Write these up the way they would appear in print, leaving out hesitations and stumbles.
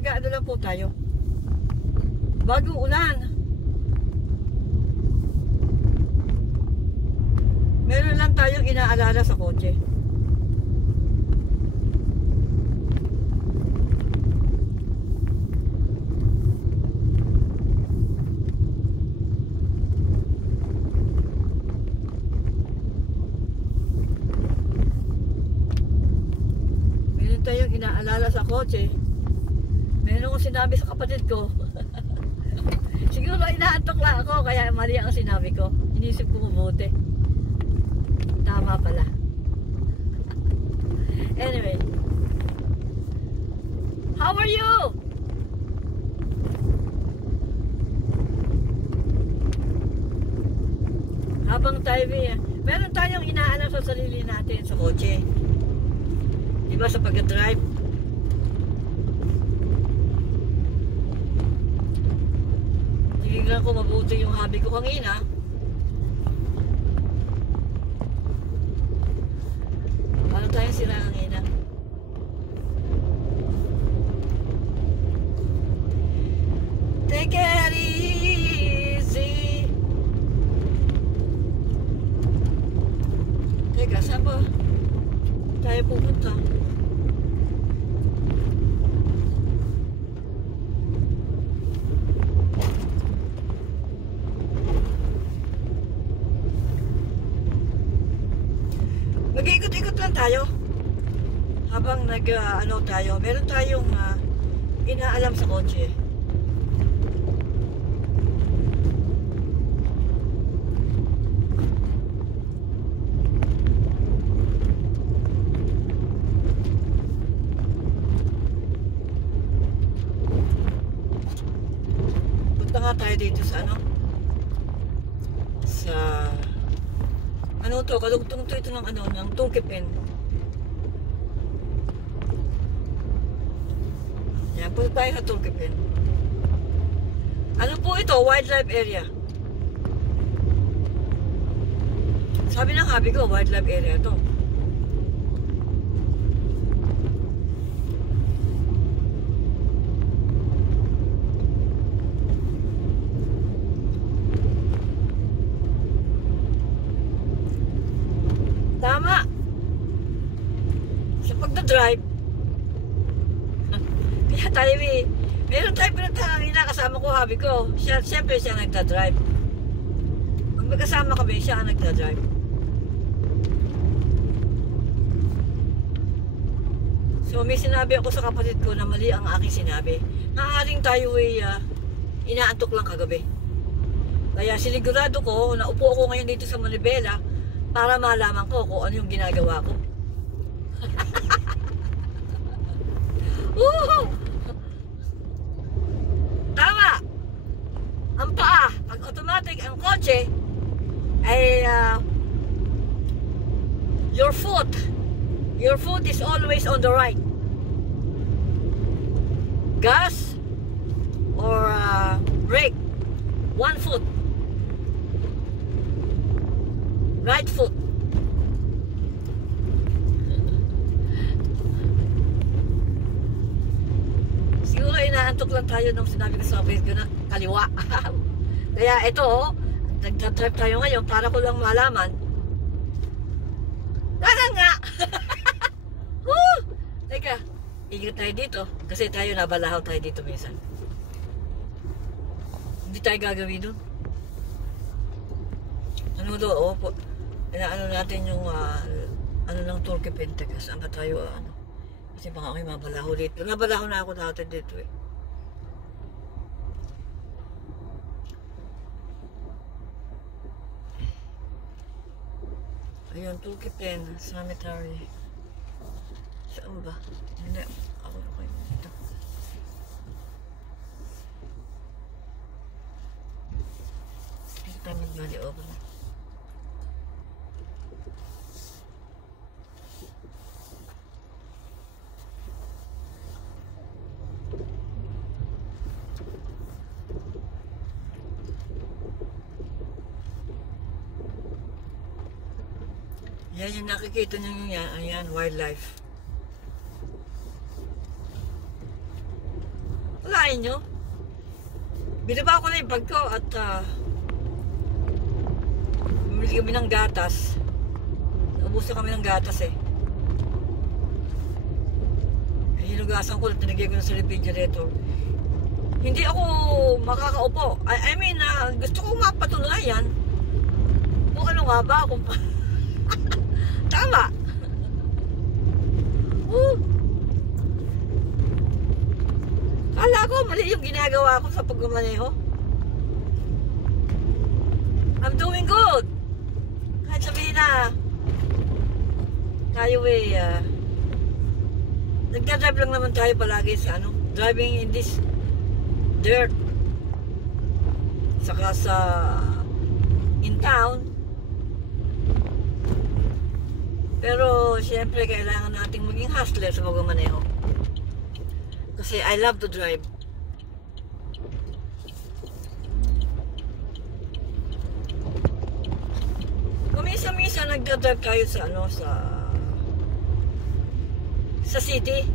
mag-ano lang po tayo. Bagong ulan. Meron lang tayong inaalala sa kotse. Meron tayong inaalala sa kotse. Meron kong sinabi sa kapatid ko. Siguro inaantok lang ako, kaya mali ang sinabi ko. Inisip ko mabuti. Tama pala. Anyway. How are you? Habang tayo, meron tayong inaalam sa sarili natin sa kotse. Diba sa pag-drive? Tignan ko mabuti yung hobby ko kanina. Paano tayong sira kanina? Take it easy. Teka, saan ba tayo pupunta? Mag-iikot-ikot lang tayo habang ano tayo. Meron tayong inaalam sa kotse. Punta nga tayo dito sa ano to, kadugtong to ito ng ng Tulkipin. Yan, punta tayo sa Tulkipin. Ano po ito? Wildlife area. Sabi ng hobby ko, wildlife area to. Tama. Sa pagdadrive, kaya tayo meron tayo pinagtangina kasama ko, hobby ko. Siyempre siya nagdadrive. Pag magkasama kami, siya ang nagdadrive. So may sinabi ako sa kapatid ko na mali ang aking sinabi. Naaaring tayo inaantok lang kagabi. Kaya sinigurado ko na upo ako ngayon dito sa Manibela para malaman ko kung ano yung ginagawa ko. Tama! Ang paa, pag automatic ang kotse, ay your foot is always on the right. Gas or brake, one foot. Right foot. Siguro inaantok lang tayo nung sinabi ko sa kapatid ko na kaliwa. Kaya ito, nagdadrive tayo ngayon para ko lang malaman. Tara nga! Teka, ingat tayo dito. Kasi tayo nabalahaw tayo dito minsan. Hindi tayo gagawin doon. Ano doon? Inaano natin yung ng Tulkipin. Teka, saan ka tayo kasi baka ako'y mabalaho dito. Nabalaho na ako dati dito eh. Ayun, Tulkipin Cemetery. Saan ba? Hindi, ako dito. Dito tayo magbali over na. Yan yung nakikita nyo yan, ayan, wildlife. akalain nyo? Binaba ko na yung bag ko at bumili kami ng gatas. Naubusan kami ng gatas eh. Hinugasan ko at tinagay ko na sa refrigerator. Hindi ako makakaupo. I mean, gusto ko mapatunayan kung ano nga ba kung tama. Kala ko mali yung ginagawa ko sa pagmamaneho. I'm doing good. Kahit sabihin na tayo nagdadrive lang naman tayo palagi sa driving in this dirt. Saka sa in town. Pero siyempre kailangan nating maging hustler sa pagmamaneho. Kasi I love to drive. Kumisa-misa nagdadrive tayo sa city.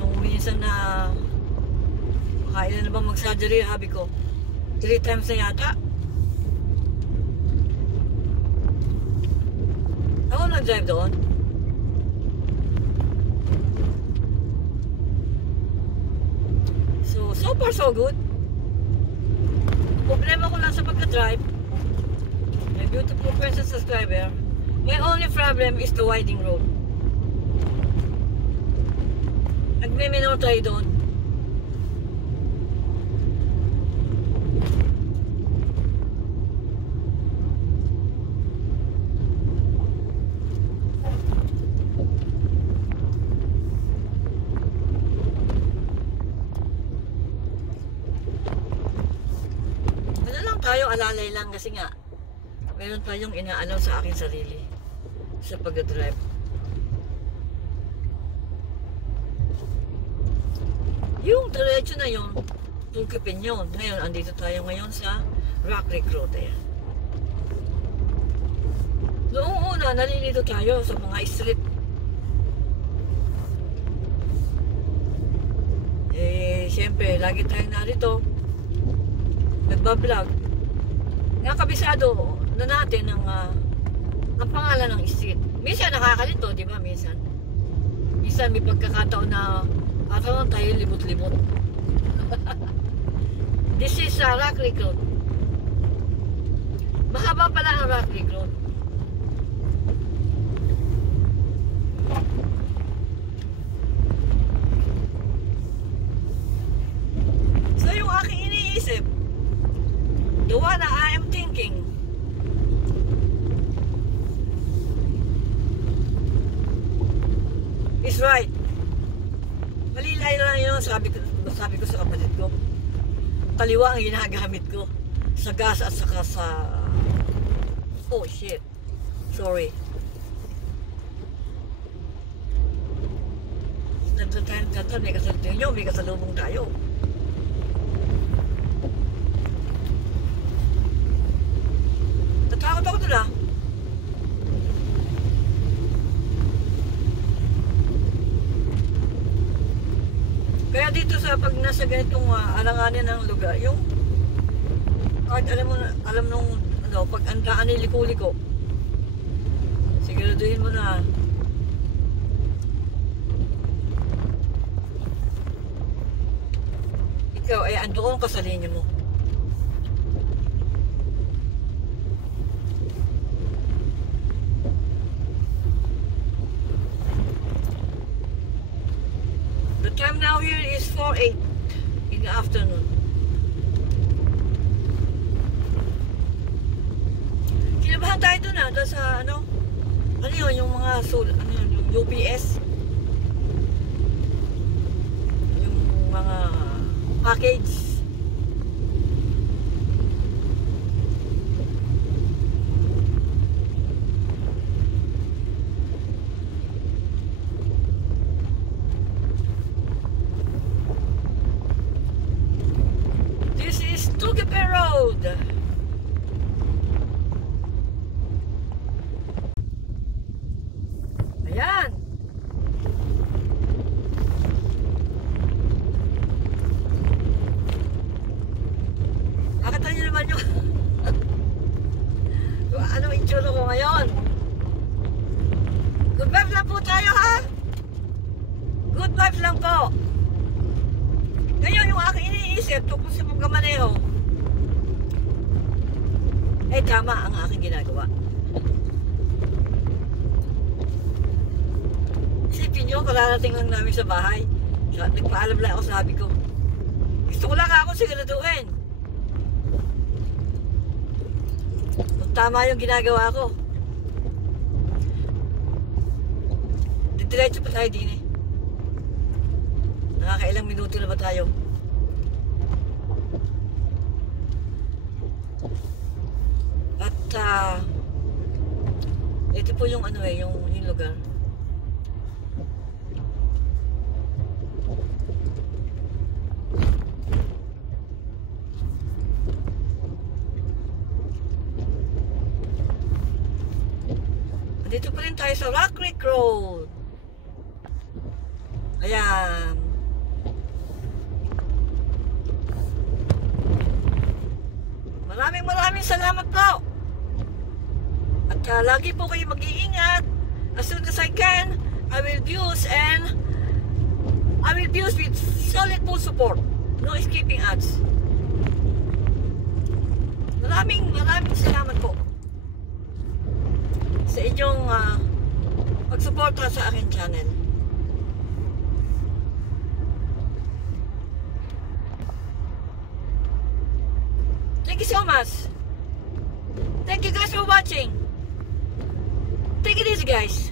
Nung minsan na kailan na bang mag-surgery, habi ko 3 times na yata ako nag-drive doon. So far so good. Problema ko lang sa pagka-drive, my beautiful friends and subscriber, my only problem is the winding road. Nagme-minor tayo doon. Tayo alalay lang kasi nga meron tayong inaalaw sa akin sarili sa pag-drive. Yung diretso na yun, Tulkipin yun. Ngayon, andito tayo ngayon sa Rock Creek Road. Ayan. Noong una, nalilito tayo sa mga street. Siyempre, lagi tayong narito nagbablog. Nakabisado na natin ang pangalan ng street. Minsan nakakalito, di ba? Minsan may pagkakataon na parang tayo limot-limot. This is Rock Creek Road. Mahaba pala ang Rock Creek Road. So yung aking iniisip, the one I am thinking, is right. Malilay lang yun, sabi ko sa kapatid ko. Kaliwa ang ginagamit ko sa gas at saka sa oh shit, sorry. Nagtatay, may kasalubong nyo, may kasalubong tayo. Natakot ako doon Kaya dito sa pag nasa ganitong alanganin ng lugar, yung kahit alam nung pag andaan ni liko-liko, siguraduhin mo na ikaw ay andoon ka sa linya mo. The time now here is 4:08 in the afternoon. Kinabahan tayo doon sa ano yun, yung mga yung UPS, yung mga package. Tulkipin Road. Ayan. itsura ko ngayon. Good vibes lang po tayo, ha? Good vibes lang po. Ngayon, yung aking iniisip tungkol sa pagkamaneho, eh tama ang aking ginagawa. Isipin nyo, kararating lang namin sa bahay. Nagpaalam lang ako, sabi ko. Gusto ko lang ako siguraduhin. Kung tama yung ginagawa ko. Diretso pa tayo din eh. Nakakailang minuto na ba tayo? At ito po yung ano eh, yung lugar. Dito pa rin tayo sa Rock Creek Road. Ayan. Maraming salamat po. At lagi po kayo mag-iingat. As soon as I can, I will use with solid full support. No escaping ads. Maraming salamat po sa inyong pagsuporta sa aking channel. Thank you so much. Thank you guys for watching. Take it easy, guys.